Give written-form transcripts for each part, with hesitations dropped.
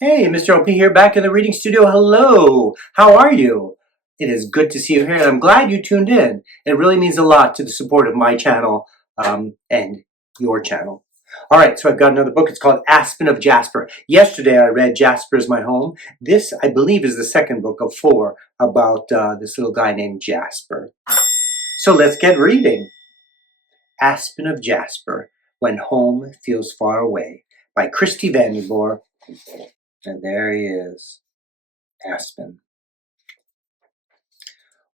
Hey, Mr. OP here, back in the reading studio. Hello, how are you? It is good to see you here, and I'm glad you tuned in. It really means a lot to the support of my channel and your channel. All right, so I've got another book. It's called Aspen of Jasper. Yesterday I read Jasper is My Home. This, I believe, is the second book of 4 about this little guy named Jasper. So let's get reading. Aspen of Jasper, When Home Feels Far Away, by Christy Vandenborre. And there he is, Aspen.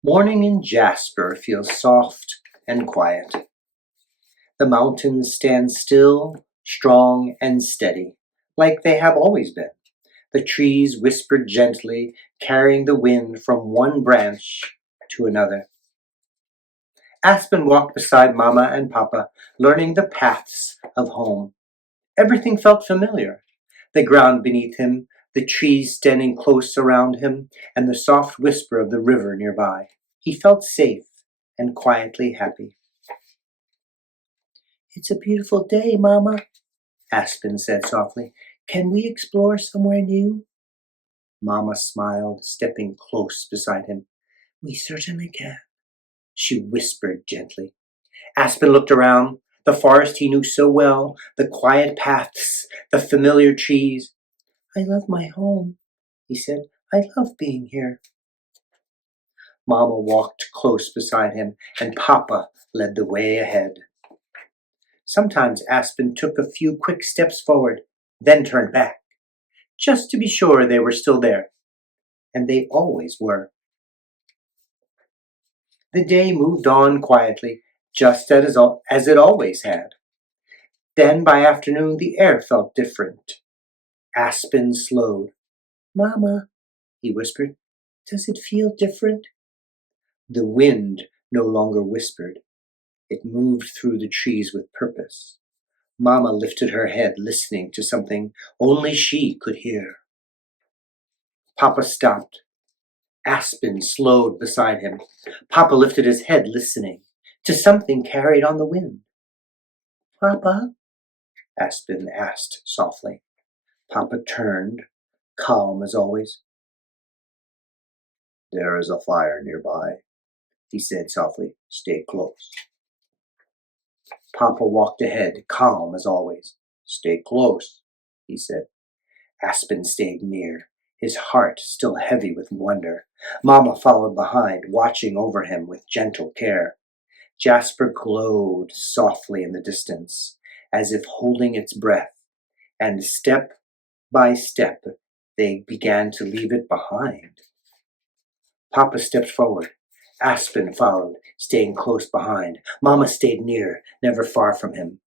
Morning in Jasper feels soft and quiet. The mountains stand still, strong and steady, like they have always been. The trees whispered gently, carrying the wind from one branch to another. Aspen walked beside Mama and Papa, learning the paths of home. Everything felt familiar. The ground beneath him, the trees standing close around him, and the soft whisper of the river nearby. He felt safe and quietly happy. "It's a beautiful day, Mama," Aspen said softly. "Can we explore somewhere new?" Mama smiled, stepping close beside him. "We certainly can," she whispered gently. Aspen looked around. The forest he knew so well, the quiet paths, the familiar trees. "I love my home," he said. "I love being here." Mama walked close beside him, and Papa led the way ahead. Sometimes Aspen took a few quick steps forward, then turned back, just to be sure they were still there. And they always were. The day moved on quietly, just as it always had. Then by afternoon the air felt different. Aspen slowed. "Mama," he whispered, "does it feel different?" The wind no longer whispered. It moved through the trees with purpose. Mama lifted her head, listening to something only she could hear. Papa stopped. Aspen slowed beside him. Papa lifted his head, listening to something carried on the wind. "Papa?" Aspen asked softly. Papa turned, calm as always. "There is a fire nearby," he said softly. "Stay close." Papa walked ahead, calm as always. "Stay close," he said. Aspen stayed near, his heart still heavy with wonder. Mama followed behind, watching over him with gentle care. Jasper glowed softly in the distance, as if holding its breath, and step by step they began to leave it behind. Papa stepped forward. Aspen followed, staying close behind. Mama stayed near, never far from him.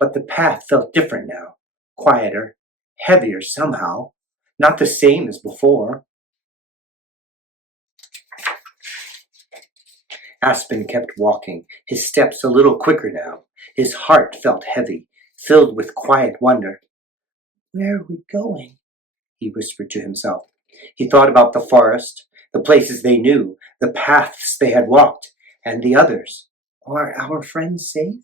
But the path felt different now, quieter, heavier somehow, not the same as before. Aspen kept walking, his steps a little quicker now. His heart felt heavy, filled with quiet wonder. "Where are we going?" he whispered to himself. He thought about the forest, the places they knew, the paths they had walked, and the others. Are our friends safe?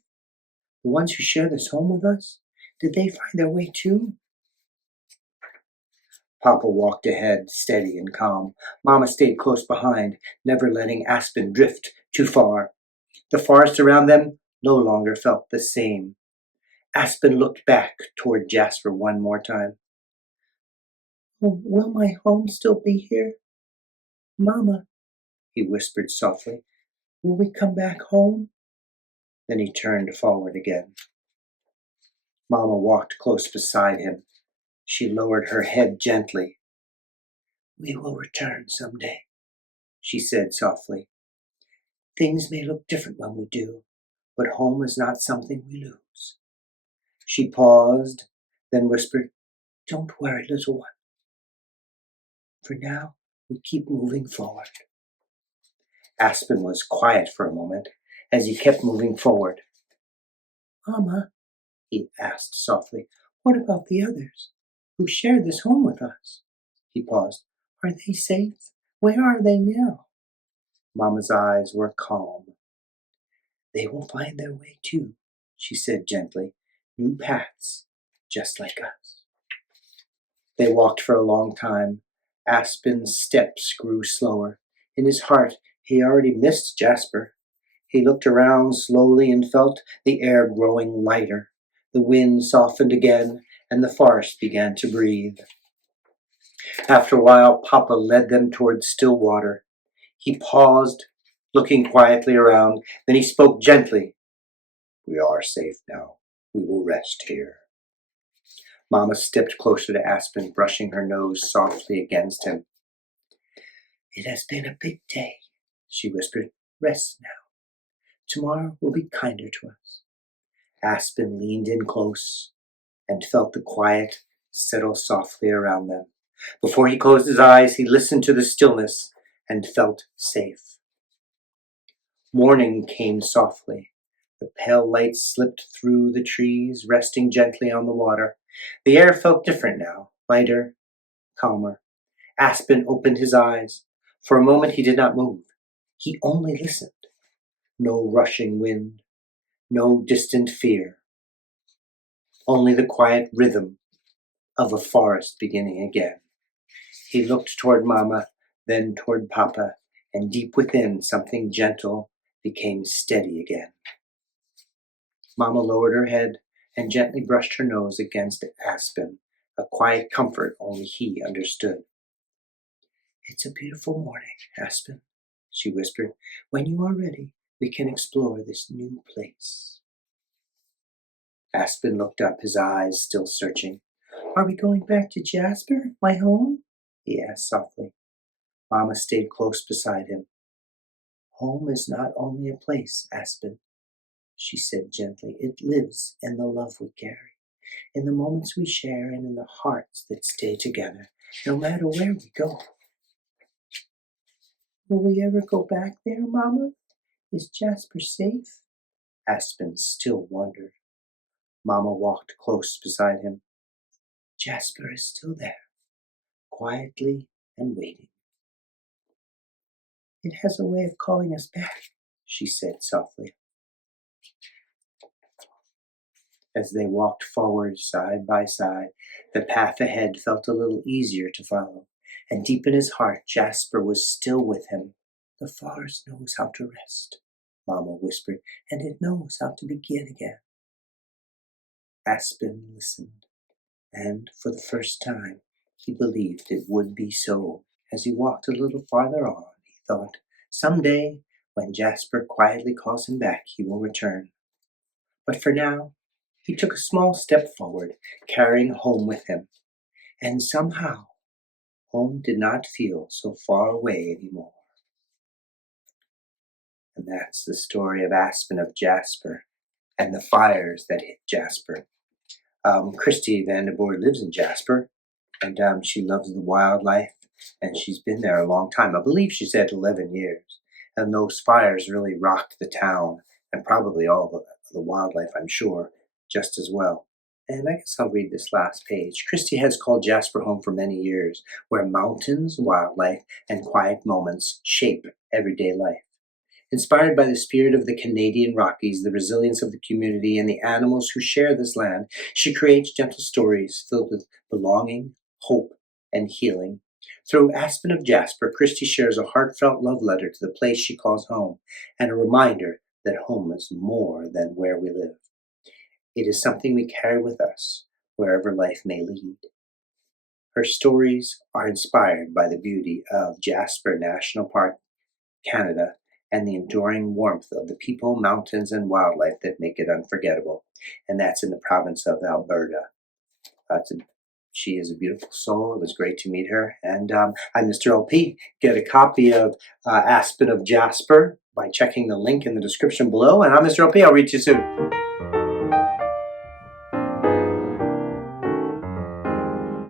The ones who share this home with us? Did they find their way too? Papa walked ahead, steady and calm. Mama stayed close behind, never letting Aspen drift too far. The forest around them no longer felt the same. Aspen looked back toward Jasper one more time. "Oh, will my home still be here? Mama," he whispered softly, "will we come back home?" Then he turned forward again. Mama walked close beside him. She lowered her head gently. "We will return someday," she said softly. "Things may look different when we do, but home is not something we lose." She paused, then whispered, "Don't worry, little one. For now, we keep moving forward." Aspen was quiet for a moment as he kept moving forward. "Mama," he asked softly, "what about the others who share this home with us?" He paused. "Are they safe? Where are they now?" Mama's eyes were calm. "They will find their way too," she said gently. "New paths, just like us." They walked for a long time. Aspen's steps grew slower. In his heart, he already missed Jasper. He looked around slowly and felt the air growing lighter. The wind softened again, and the forest began to breathe. After a while, Papa led them toward still water. He paused, looking quietly around. Then he spoke gently. "We are safe now. We will rest here." Mama stepped closer to Aspen, brushing her nose softly against him. "It has been a big day," she whispered. "Rest now. Tomorrow will be kinder to us." Aspen leaned in close and felt the quiet settle softly around them. Before he closed his eyes, he listened to the stillness and felt safe. Morning came softly. The pale light slipped through the trees, resting gently on the water. The air felt different now, lighter, calmer. Aspen opened his eyes. For a moment he did not move. He only listened. No rushing wind, no distant fear. Only the quiet rhythm of a forest beginning again. He looked toward Mama, then toward Papa, and deep within something gentle became steady again. Mama lowered her head and gently brushed her nose against Aspen, a quiet comfort only he understood. "It's a beautiful morning, Aspen," she whispered. "When you are ready, we can explore this new place." Aspen looked up, his eyes still searching. "Are we going back to Jasper, my home?" he asked softly. Mama stayed close beside him. "Home is not only a place, Aspen," she said gently. "It lives in the love we carry, in the moments we share, and in the hearts that stay together, no matter where we go." "Will we ever go back there, Mama? Is Jasper safe?" Aspen still wondered. Mama walked close beside him. "Jasper is still there, quietly and waiting. It has a way of calling us back," she said softly. As they walked forward side by side, the path ahead felt a little easier to follow, and deep in his heart Jasper was still with him. "The forest knows how to rest," Mama whispered, "and it knows how to begin again." Aspen listened, and for the first time he believed it would be so. As he walked a little farther on, he thought, "Someday, when Jasper quietly calls him back, he will return." But for now, he took a small step forward, carrying home with him. And somehow, home did not feel so far away anymore. And that's the story of Aspen of Jasper and the fires that hit Jasper. Christy Vandenborre lives in Jasper, and she loves the wildlife, and she's been there a long time. I believe she said 11 years. And those fires really rocked the town, and probably all the wildlife, I'm sure, just as well. And I guess I'll read this last page. Christy has called Jasper home for many years, where mountains, wildlife, and quiet moments shape everyday life. Inspired by the spirit of the Canadian Rockies, the resilience of the community, and the animals who share this land, she creates gentle stories filled with belonging, hope, and healing. Through Aspen of Jasper, Christy shares a heartfelt love letter to the place she calls home, and a reminder that home is more than where we live. It is something we carry with us, wherever life may lead. Her stories are inspired by the beauty of Jasper National Park, Canada, and the enduring warmth of the people, mountains, and wildlife that make it unforgettable. And that's in the province of Alberta. She is a beautiful soul. It was great to meet her. And I'm Mr. LP. Get a copy of Aspen of Jasper by checking the link in the description below. And I'm Mr. LP. I'll read to you soon.